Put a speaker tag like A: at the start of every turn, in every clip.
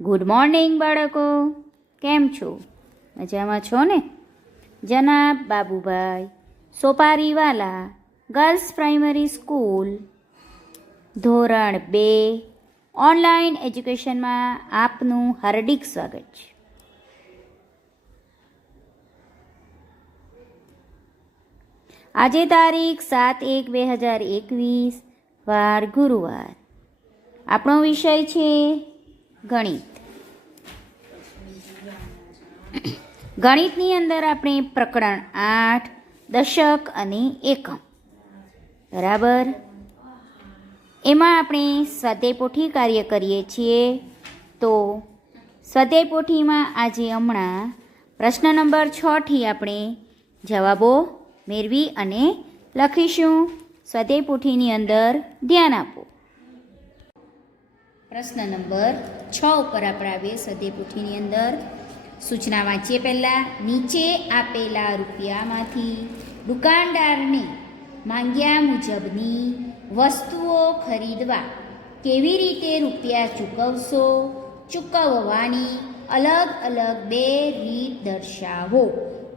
A: Good morning બાળકો. કેમ છો? મજામાં છો ને? જનાબ Babubhai, Sopariwala girls primary school ધોરણ બે ઓનલાઈન એજ્યુકેશનમાં આપનું હાર્દિક સ્વાગત છે. આજે તારીખ સાત એક બે હજાર એકવીસ, વાર ગુરુવાર. આપણો વિષય છે ગણિત. ગણિતની અંદર આપણે પ્રકરણ આઠ, દશક અને એકમ. બરાબર? એમાં આપણે સ્વાધ્યાયપોઠી કાર્ય કરીએ છીએ તો સ્વાધ્યાયપોઠીમાં આજે હમણાં પ્રશ્ન નંબર છથી આપણે જવાબો મેળવી અને લખીશું. સ્વાધ્યાયપોઠીની અંદર ધ્યાન આપો. પ્રશ્ન નંબર છ ઉપર આપણે આવીએ સ્વાધ્યાય પોઠીની અંદર. સૂચના વાંચીએ પહેલાં. નીચે આપેલા રૂપિયામાંથી દુકાનદારને માંગ્યા મુજબની વસ્તુઓ ખરીદવા કેવી રીતે રૂપિયા ચૂકવશો? ચૂકવવાની અલગ અલગ બે રીત દર્શાવો.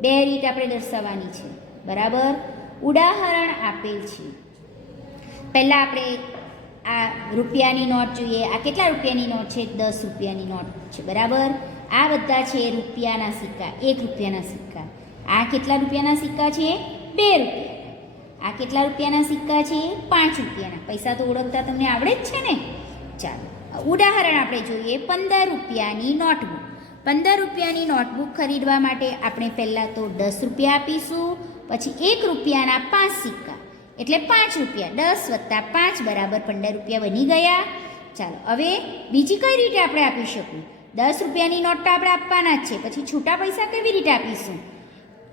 A: બે રીત આપણે દર્શાવવાની છે. બરાબર? ઉદાહરણ આપેલ છે. પહેલાં આપણે રૂપિયાની નોટ જોઈએ. આ કેટલા રૂપિયાની નોટ છે? દસ રૂપિયાની નોટ છે, બરાબર? આ બધા છે રૂપિયાના સિક્કા, એક રૂપિયાના સિક્કા. આ કેટલા રૂપિયાના સિક્કા છે? બે રૂપિયા આ કેટલા રૂપિયાના સિક્કા છે? પાંચ રૂપિયાના. પૈસા તો ઓળખતા તમને આવડે જ છે ને? ચાલો, ઉદાહરણ આપણે જોઈએ પંદર રૂપિયાની નોટબુક. પંદર રૂપિયાની નોટબુક ખરીદવા માટે આપણે પહેલાં તો દસ રૂપિયા આપીશું, પછી એક રૂપિયાના પાંચ સિક્કા. એટલે પાંચ રૂપિયા. દસ વત્તા પાંચ બરાબર પંદર રૂપિયા બની ગયા. ચાલો, હવે બીજી કઈ રીતે આપણે આપી શકીએ દસ રૂપિયાની નોટ તો આપણે આપવાના જ છે. પછી છૂટા પૈસા કેવી રીતે આપીશું?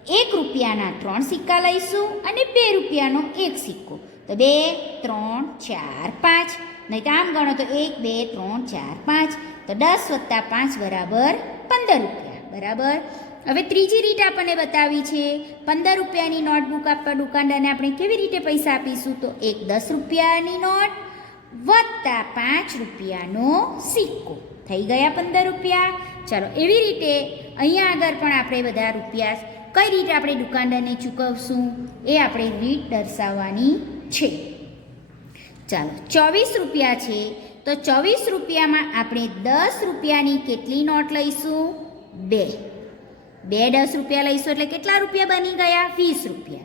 A: એક રૂપિયાના ત્રણ સિક્કા લઈશું અને બે રૂપિયાનો એક સિક્કો. તો બે, ત્રણ, ચાર, પાંચ. નહીં તો આમ ગણો તો એક, બે, ત્રણ, ચાર, પાંચ. તો દસ વત્તા પાંચ બરાબર પંદર રૂપિયા. બરાબર? હવે ત્રીજી રીત આપણને બતાવી છે, પંદર રૂપિયાની નોટબુક આપવા દુકાનદારને આપણે કેવી રીતે પૈસા આપીશું? તો એક દસ રૂપિયાની નોટ વત્તા પાંચ રૂપિયાનો સિક્કો. થઈ ગયા પંદર રૂપિયા. ચાલો એવી રીતે અહીંયા આગળ પણ આપણે બધા રૂપિયા કઈ રીતે આપણે દુકાનદારને ચૂકવશું એ આપણે રીત દર્શાવવાની છે. ચાલો ચોવીસ રૂપિયા છે, તો ચોવીસ રૂપિયામાં આપણે દસ રૂપિયાની કેટલી નોટ લઈશું? બે. બે દસ રૂપિયા લઈશું એટલે કેટલા રૂપિયા બની ગયા? વીસ રૂપિયા.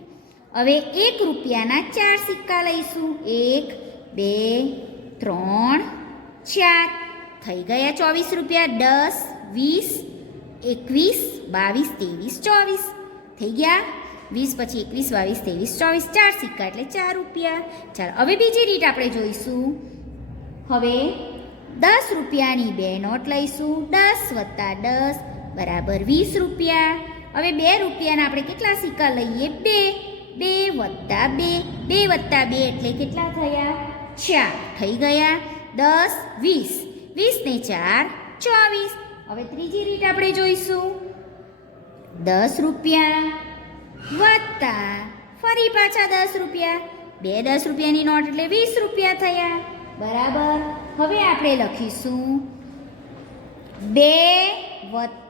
A: હવે એક રૂપિયાના ચાર સિક્કા લઈશું. એક, બે, ત્રણ, ચાર. થઈ ગયા ચોવીસ રૂપિયા. દસ, વીસ, એકવીસ, બાવીસ, ત્રેવીસ, ચોવીસ. થઈ ગયા? વીસ પછી એકવીસ, બાવીસ, ત્રેવીસ, ચોવીસ. ચાર સિક્કા એટલે ચાર રૂપિયા. ચાલો, હવે બીજી રીત આપણે જોઈશું. હવે દસ રૂપિયાની બે નોટ લઈશું. દસ વત્તા દસ બરાબર વીસ રૂપિયા. હવે બે રૂપિયાના આપણે કેટલા સિક્કા લઈએ? બે. બે વત્તા બે. બે વત્તા બે એટલે કેટલા થયા? ચાર. થઈ ગયા. દસ, વીસ. વીસ ને ચાર, ચોવીસ. હવે ત્રીજી રીત આપણે જોઈશું. દસ રૂપિયા. વત્તા. ફરી પાછા દસ રૂપિયા. બે દસ રૂપિયાની નોટ એટલે વીસ રૂપિયા થયા. બરાબર. હવે આપણે લખીશું. બે વત્તા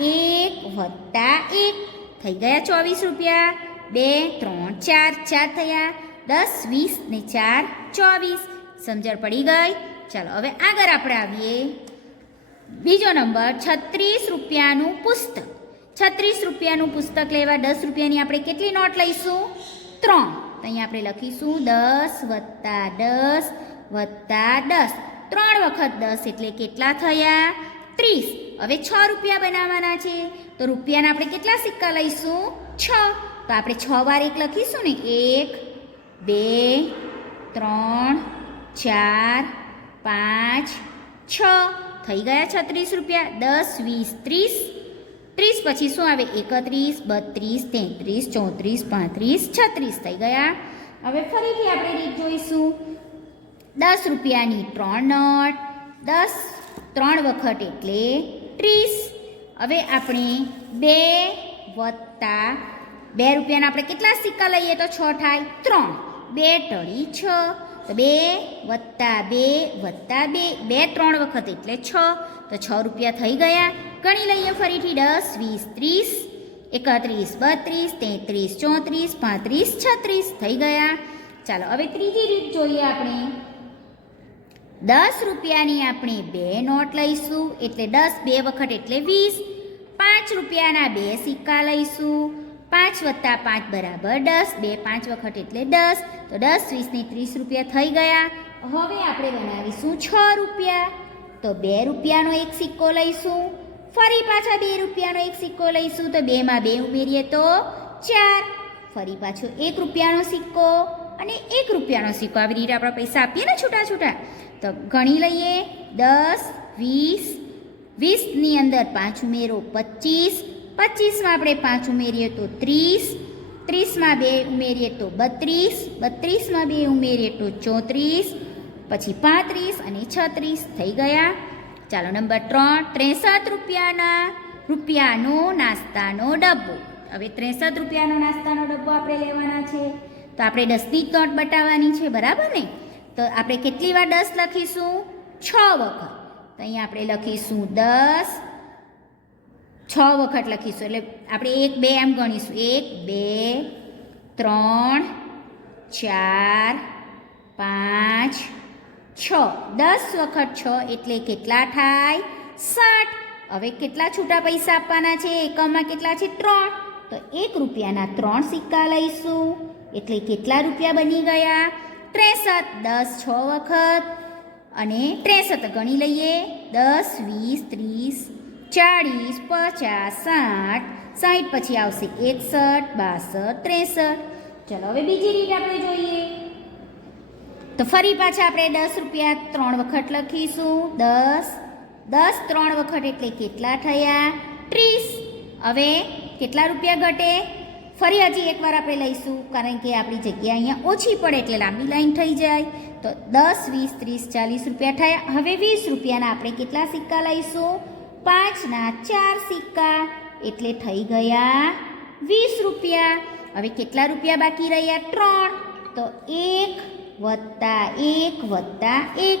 A: એક, વત્તા એક. થઈ ગયા ચોવીસ રૂપિયા. બે, ત્રણ, ચાર ચાર થયા. દસ, વીસ ને ચાર, ચોવીસ. સમજણ પડી ગઈ? ચાલો, હવે આગળ આપણે આવીએ. બીજો નંબર, છત્રીસ રૂપિયાનું પુસ્તક. છત્રીસ રૂપિયાનું પુસ્તક લેવા દસ રૂપિયાની આપણે કેટલી નોટ લઈશું? ત્રણ. તો અહીંયા આપણે લખીશું દસ વત્તા દસ વત્તા દસ. ત્રણ વખત દસ એટલે કેટલા થયા? ત્રીસ. હવે છ રૂપિયા બનાવવાના છે. તો રૂપિયાના આપણે કેટલા સિક્કા લઈશું? છ. તો આપણે છ વાર એક લખીશું ને. એક, બે, ત્રણ, ચાર, પાંચ, છ. થઈ ગયા છત્રીસ રૂપિયા. દસ, વીસ, ત્રીસ. ત્રીસ પછી શું આવે? એકત્રીસ, બત્રીસ, તેત્રીસ, ચોત્રીસ, પાંત્રીસ, છત્રીસ થઈ ગયા. હવે ફરીથી આપણે રીત જોઈશું. દસ રૂપિયાની ત્રણ નોટ. દસ ત્રણ વખત એટલે ત્રીસ. હવે આપણે બે વત્તા બે રૂપિયાના આપણે કેટલા સિક્કા લઈએ તો છ થાય? ત્રણ. બે ટળી છ. તો બે વત્તા બે વત્તા બે. બે ત્રણ વખત એટલે છ. તો છ રૂપિયા થઈ ગયા. ગણી લઈએ ફરીથી દસ, વીસ, ત્રીસ. એકત્રીસ, બત્રીસ, તેત્રીસ, ચોત્રીસ, પાંત્રીસ, છત્રીસ. થઈ ગયા. ચાલો, હવે ત્રીજી રીત જોઈએ આપણે. દસ રૂપિયાની આપણે બે નોટ લઈશું, એટલે દસ બે વખત એટલે વીસ. પાંચ રૂપિયાના બે સિક્કા લઈશું. પાંચ વત્તા પાંચ બરાબર દસ, બે પાંચ વખત એટલે દસ. તો દસ વીસને ત્રીસ રૂપિયા થઈ ગયા. હવે આપણે બનાવીશું છ રૂપિયા. તો બે રૂપિયાનો એક સિક્કો લઈશું. ફરી પાછા બે રૂપિયાનો એક સિક્કો લઈશું. તો બેમાં બે ઉમેરીએ તો ચાર. ફરી પાછો એક રૂપિયાનો સિક્કો અને એક રૂપિયાનો સિક્કો. આવી રીતે આપણે પૈસા આપીએ ને છૂટા છૂટા. તો ગણી લઈએ. દસ, વીસ. વીસની અંદર પાંચ ઉમેરો પચીસ. પચીસમાં આપણે પાંચ ઉમેરીએ તો ત્રીસ. ત્રીસમાં બે ઉમેરીએ તો બત્રીસ. બત્રીસમાં બે ઉમેરીએ તો ચોત્રીસ. પછી પાંત્રીસ અને છત્રીસ થઈ ગયા. ચાલો નંબર ત્રણ, ત્રેસઠ રૂપિયાના, રૂપિયાનો નાસ્તાનો ડબ્બો. હવે ત્રેસઠ રૂપિયાનો નાસ્તાનો ડબ્બો આપણે લેવાના છે. તો આપણે દસની તોટ નોટ બતાવવાની છે, બરાબર ને? તો આપણે કેટલી વાર દસ લખીશું? છ વખત. તો અહીંયા આપણે લખીશું દસ, છ વખત લખીશું. એટલે આપણે એક, બે એમ ગણીશું. એક, બે, ત્રણ, ચાર, પાંચ, છ. દસ વખત છ એટલે કેટલા થાય? સાઠ. હવે કેટલા છૂટા પૈસા આપવાના છે? એકમમાં કેટલા છે? ત્રણ. તો એક રૂપિયાના ત્રણ સિક્કા લઈશું. એટલે કેટલા રૂપિયા બની ગયા? ત્રેસઠ, દસ, છ વખત અને ત્રેસઠ ગણી લઈએ. દસ, વીસ, ત્રીસ, ચાળીસ, પચાસ, સાઠ સાઠ પછી આવશે એકસઠ, બાસઠ, ત્રેસઠ. ચલો, હવે બીજી રીત આપણે જોઈએ. તો ફરી પાછા આપણે દસ રૂપિયા ત્રણ વખત લખીશું. દસ દસ ત્રણ વખત એટલે કેટલા થયા? ત્રીસ. હવે કેટલા રૂપિયા ઘટે? ફરી હજી એકવાર આપણે લઈશું, કારણ કે આપણી જગ્યા અહીંયા ઓછી પડે એટલે લાંબી લાઈન થઈ જાય. તો દસ, વીસ, ત્રીસ, ચાલીસ રૂપિયા થયા. હવે વીસ રૂપિયાના આપણે કેટલા સિક્કા લઈશું? પાંચના ચાર સિક્કા. એટલે થઈ ગયા વીસ રૂપિયા. હવે કેટલા રૂપિયા બાકી રહ્યા? ત્રણ. તો એક વત્તા એક વત્તા એક.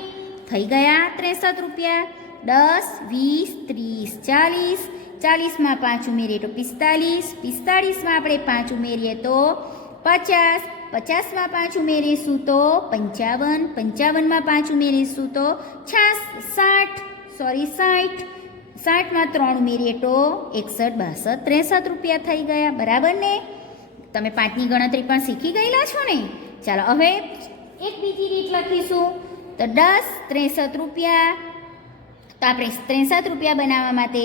A: થઈ ગયા ત્રેસઠ રૂપિયા. દસ, વીસ, ત્રીસ, ચાલીસ. ચાલીસમાં પાંચ ઉમેરીએ તો પિસ્તાલીસ, પિસ્તાળીસમાં આપણે પાંચ ઉમેરીએ તો પચાસ, પચાસમાં પાંચ ઉમેરીશું તો પંચાવન, પંચાવનમાં પાંચ ઉમેરીશું તો છાસ સાઠ, સોરી સાઠ, સાઠમાં ત્રણ ઉમેરીએ તો એકસઠ, બાસઠ, ત્રેસઠ રૂપિયા થઈ ગયા, બરાબર ને? તમે પાંચની ગણતરી પણ શીખી ગયેલા છો ને? ચાલો હવે એક બીજી રીત લખીશું. તો દસ, ત્રેસઠ રૂપિયા. તો આપણે ત્રેસઠ રૂપિયા બનાવવા માટે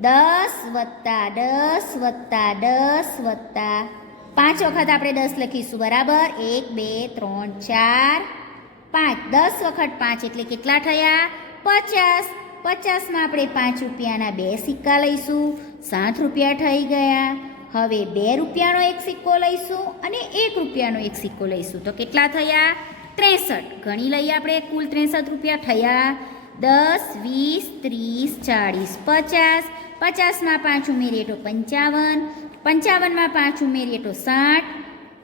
A: દસ વત્તા દસ વત્તા દસ વત્તા. પાંચ વખત આપણે દસ લખીશું, બરાબર? એક, બે, ત્રણ, ચાર, પાંચ. દસ વખત પાંચ એટલે કેટલા થયા? પચાસ. પચાસમાં આપણે પાંચ રૂપિયાના બે સિક્કા લઈશું, સાત રૂપિયા થઈ ગયા. હવે બે રૂપિયાનો એક સિક્કો લઈશું અને એક રૂપિયાનો એક સિક્કો લઈશું. તો કેટલા થયા? ત્રેસઠ. ગણી લઈએ આપણે, કુલ ત્રેસઠ રૂપિયા થયા. દસ, વીસ, ત્રીસ, ચાળીસ, પચાસ. પચાસમાં પાંચ ઉમેરીએ તો પંચાવન. પંચાવનમાં પાંચ ઉમેરીએ તો સાઠ.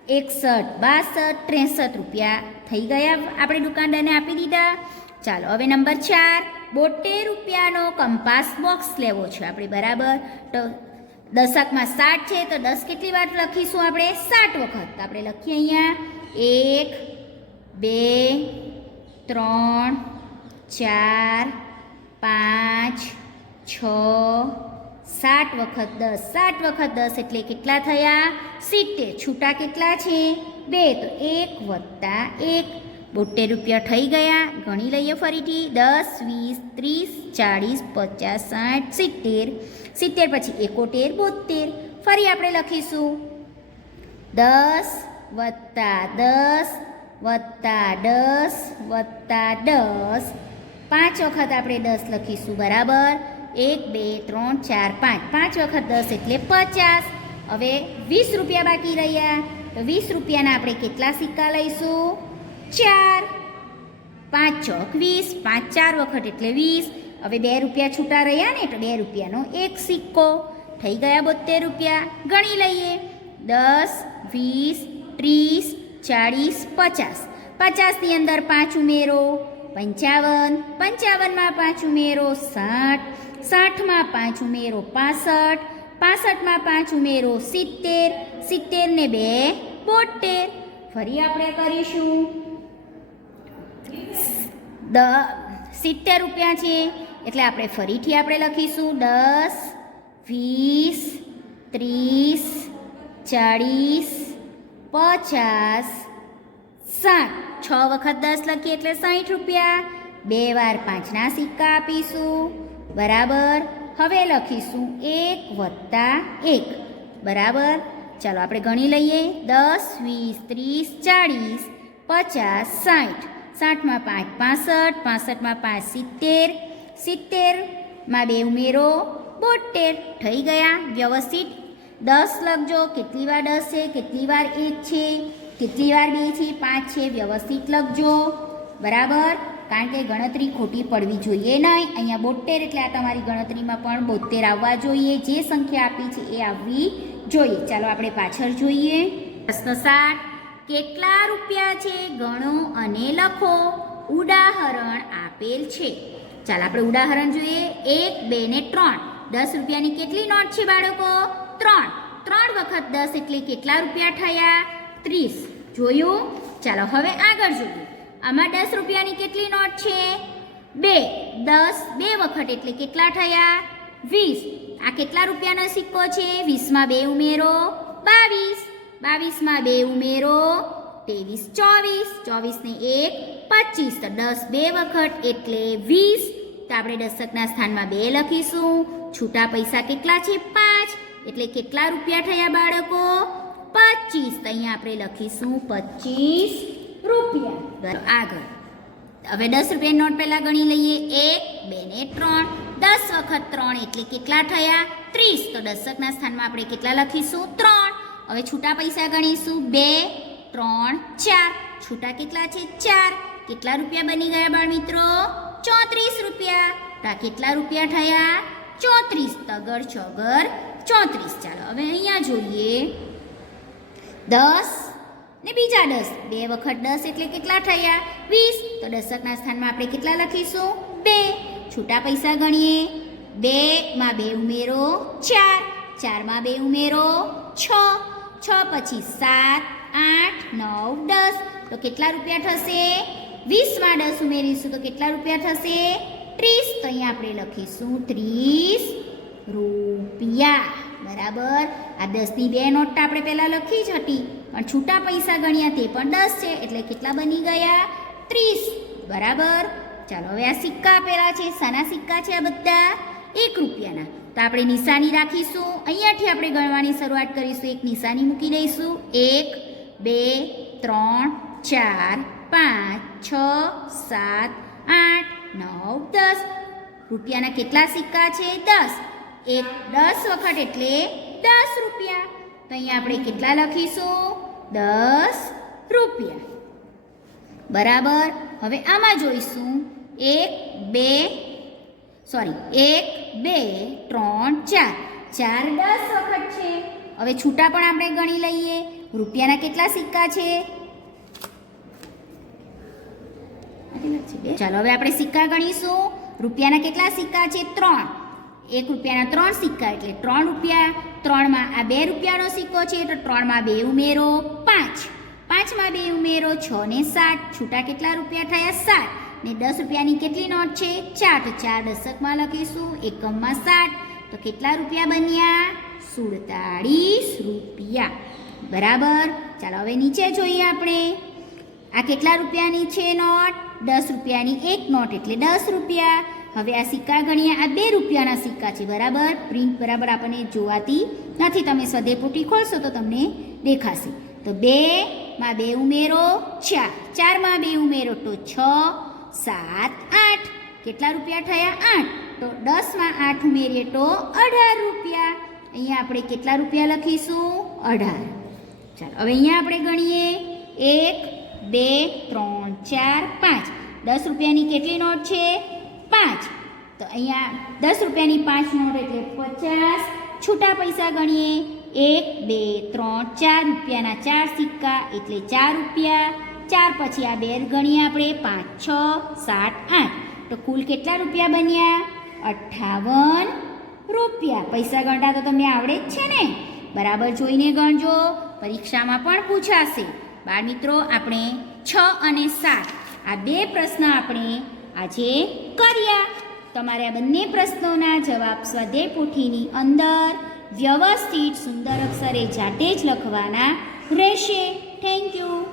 A: એકસઠ, બાસઠ, ત્રેસઠ રૂપિયા થઈ ગયા. આપણે દુકાનદારને આપી દીધા. ચાલો, હવે નંબર ચાર. બોતેર રૂપિયાનો કંપાસ બોક્સ લેવો છે આપણે બરાબર. તો દશકમાં સાઠ છે, તો દસ કેટલી વાર લખીશું આપણે? સાઠ વખત. આપણે લખીએ અહીંયા. એક, બે, ત્રણ ચાર, પાંચ, છ, સાત વખત દસ. સાત વખત દસ એટલે કેટલા થયા? સિત્તેર. છૂટા કેટલા છે? બે. તો એક વત્તા એક. બોતેર રૂપિયા થઈ ગયા. ગણી લઈએ ફરીથી. દસ, વીસ, ત્રીસ, ચાળીસ, પચાસ, સાઠ, સિત્તેર. સિત્તેર પછી એકોતેર બોતેર ફરી આપણે લખીશું. દસ વત્તા દસ વત્તા દસ વત્તા દસ. પાંચ વખત આપણે દસ લખીશું, બરાબર? એક, બે, ત્રણ, ચાર, પાંચ. પાંચ વખત દસ એટલે પચાસ. હવે વીસ રૂપિયા બાકી રહ્યા. તો વીસ રૂપિયાના આપણે કેટલા સિક્કા લઈશું? ચાર. પાંચ ચોક વીસ, પાંચ ચાર વખત એટલે વીસ. હવે બે રૂપિયા છૂટા રહ્યા ને તો બે રૂપિયાનો એક સિક્કો. થઈ ગયા બોતેર રૂપિયા. ગણી લઈએ. દસ, વીસ, ત્રીસ, ચાળીસ, પચાસ. પચાસની અંદર પાંચ ઉમેરો. પંચાવન, પંચાવનમાં પાંચ ઉમેરો સાઠ, સાઠમાં પાંચ ઉમેરો પાસઠ, પાસઠમાં પાંચ ઉમેરો સિત્તેર સિત્તેર ને બે બોતેર ફરી આપણે કરીશું. દ, સિત્તેર રૂપિયા છે, એટલે આપણે ફરીથી આપણે લખીશું. દસ, વીસ, ત્રીસ, ચાળીસ, પચાસ, સાઠ. છ વખત દસ લખીએ એટલે સાઠ રૂપિયા. બે વાર પાંચના સિક્કા આપીશું. બરાબર? હવે લખીશું એક વત્તા એક. બરાબર? ચાલો આપણે ગણી લઈએ. દસ, વીસ, ત્રીસ, ચાળીસ, પચાસ સાઠ સાઠમાં પાંચ, પાસઠ. પાસઠમાં પાંચ, સિત્તેર. સિત્તેરમાં બે ઉમેરો. બોતેર થઈ ગયા. વ્યવસ્થિત. દસ લખજો. કેટલી વાર દસ છે? કેટલી વાર એક છે? કેટલી વાર બે છે? પાંચ છે? વ્યવસ્થિત લખજો. બરાબર? કારણ કે ગણતરી ખોટી પડવી જોઈએ નહીં. અહીંયા બોતેર એટલે આ તમારી ગણતરીમાં પણ બોતેર આવવા જોઈએ. જે સંખ્યા આપી છે એ આવવી જોઈએ. ચાલો આપણે પાછળ જોઈએ. પ્રશ્ન સાત કેટલા રૂપિયા છે? ગણો અને લખો. ઉદાહરણ આપેલ છે. ચાલો આપણે ઉદાહરણ જોઈએ. એક, બે ને ત્રણ. દસ રૂપિયાની કેટલી નોટ છે બાળકો? ત્રણ. ત્રણ વખત દસ એટલે કેટલા રૂપિયા થયા? ત્રીસ જોયું? ચાલો હવે આગળ જોઈએ. આમાં દસ રૂપિયાની કેટલી નોટ છે? બે. દસ બે વખત એટલે કેટલા થયા? વીસ. આ કેટલા રૂપિયાનો સિક્કો છે? વીસમાં બે ઉમેરો, બાવીસ. બાવીસમાં બે ઉમેરો, ત્રેવીસ, ચોવીસ. ચોવીસને એક, પચીસ. તો દસ બે વખત એટલે વીસ. તો આપણે દશકના સ્થાનમાં બે લખીશું. છૂટા પૈસા કેટલા છે? પાંચ. એટલે કેટલા રૂપિયા થયા બાળકો? પચીસ. અહીંયા આપણે લખીશું પચીસ રૂપિયા. આગળ. હવે દસ રૂપિયા નોટ પહેલાં ગણી લઈએ. એક, બે ને ત્રણ. દસ વખત ત્રણ એટલે કેટલા થયા? ત્રીસ. તો દશકના સ્થાનમાં આપણે કેટલા લખીશું? ત્રણ. હવે છૂટા પૈસા ગણીશું. બે, ત્રણ, ચાર. છૂટા કેટલા છે? ચાર. કેટલા રૂપિયા બની ગયા બાળ મિત્રો? ચોત્રીસ રૂપિયા. તો કેટલા રૂપિયા થયા? ચોત્રીસ. તગર ચોગર ચોત્રીસ. ચાલો, હવે અહીંયા જોઈએ. દસ ને બીજા દસ. બે વખત દસ એટલે કેટલા થયા? વીસ. તો દશકના સ્થાનમાં આપણે કેટલા લખીશું? બે. છૂટા પૈસા ગણીએ. બે માં બે ઉમેરો ચાર. ચારમાં બે ઉમેરો છ. છ પછી સાત, આઠ, નવ, દસ. તો કેટલા રૂપિયા થશે? વીસમાં દસ ઉમેરીશું તો કેટલા રૂપિયા થશે? ત્રીસ. તો અહીંયા આપણે લખીશું ત્રીસ રૂપિયા. બરાબર? આ દસની બે નોટ આપણે પહેલાં લખી જ હતી પણ છૂટા પૈસા ગણ્યા તે પણ દસ છે, એટલે કેટલા બની ગયા? ત્રીસ. બરાબર? ચાલો, હવે આ સિક્કા આપેલા છે. શાના સિક્કા છે આ બધા? એક રૂપિયાના. તો આપણે નિશાની રાખીશું. અહીંયાથી આપણે ગણવાની શરૂઆત કરીશું. એક નિશાની મૂકી દઈશું. એક, બે, ત્રણ, ચાર, પાંચ, છ, સાત, આઠ, નવ, દસ. રૂપિયાના કેટલા સિક્કા છે? દસ. એક દસ વખત એટલે દસ રૂપિયા. તો અહીંયા આપણે કેટલા લખીશું? દસ રૂપિયા. બરાબર? હવે આમાં જોઈશું. એક, બે, સોરી, એક, બે, ત્રણ, ચાર. ચાર દસ વખત છે. હવે છૂટા પણ આપણે ગણી લઈએ. રૂપિયાના કેટલા સિક્કા છે? ચાલો, હવે આપણે સિક્કા ગણીશું. રૂપિયાના કેટલા સિક્કા છે? ત્રણ. એક રૂપિયાના ત્રણ સિક્કા એટલે ત્રણ રૂપિયા, ત્રણમાં આ બે રૂપિયાનો સિક્કો છે, તો ત્રણમાં બે ઉમેરો, પાંચ. પાંચમાં બે ઉમેરો, છ ને સાત. છૂટા કેટલા રૂપિયા થયા? સાત. ને દસ રૂપિયાની કેટલી નોટ છે? ચાર. તો ચાર દશકમાં લખીશું. એકમમાં સાત. તો કેટલા રૂપિયા બન્યા? સુડતાળીસ રૂપિયા. બરાબર? ચાલો હવે નીચે જોઈએ આપણે. આ કેટલા રૂપિયાની છે નોટ? દસ રૂપિયાની એક નોટ એટલે દસ રૂપિયા. હવે આ સિક્કા ગણીએ, આ બે રૂપિયાના સિક્કા છે. બરાબર? પ્રિન્ટ બરાબર આપણને જોવાતી નથી. તમે સ્વદેપોટી ખોલશો તો તમને દેખાશે. તો બે માં બે ઉમેરો, ચાર. ચારમાં બે ઉમેરો તો છ, સાત, આઠ. કેટલા રૂપિયા થયા? આઠ. તો દસમાં આઠ ઉમેરીએ તો અઢાર રૂપિયા. અહીંયા આપણે કેટલા રૂપિયા લખીશું? અઢાર. ચાલો, હવે અહીંયા આપણે ગણીએ. એક, બે, ત્રણ, ચાર, પાંચ. દસ રૂપિયાની કેટલી નોટ છે? પાંચ. તો અહીંયા દસ રૂપિયાની પાંચ નોટ એટલે પચાસ. છૂટા પૈસા ગણીએ. એક, બે, ત્રણ, ચાર રૂપિયાના ચાર સિક્કા એટલે ચાર રૂપિયા. ચાર પછી આ બે ગણીએ આપણે. પાંચ, છ, સાત, આઠ. તો કુલ કેટલા રૂપિયા બન્યા? અઠ્ઠાવન રૂપિયા. પૈસા ગણતા તો તમને આવડે જ છે ને? બરાબર જોઈને ગણજો. પરીક્ષામાં પણ પૂછાશે. બાળ મિત્રો, આપણે છ અને સાત. આ બે પ્રશ્ન આપણે આજે કર્યા. તમારે બંને પ્રશ્નોના જવાબ સ્વાધ્યાય પોથીની અંદર વ્યવસ્થિત સુંદર અક્ષરે જાતે જ લખવાના રહેશે. Thank you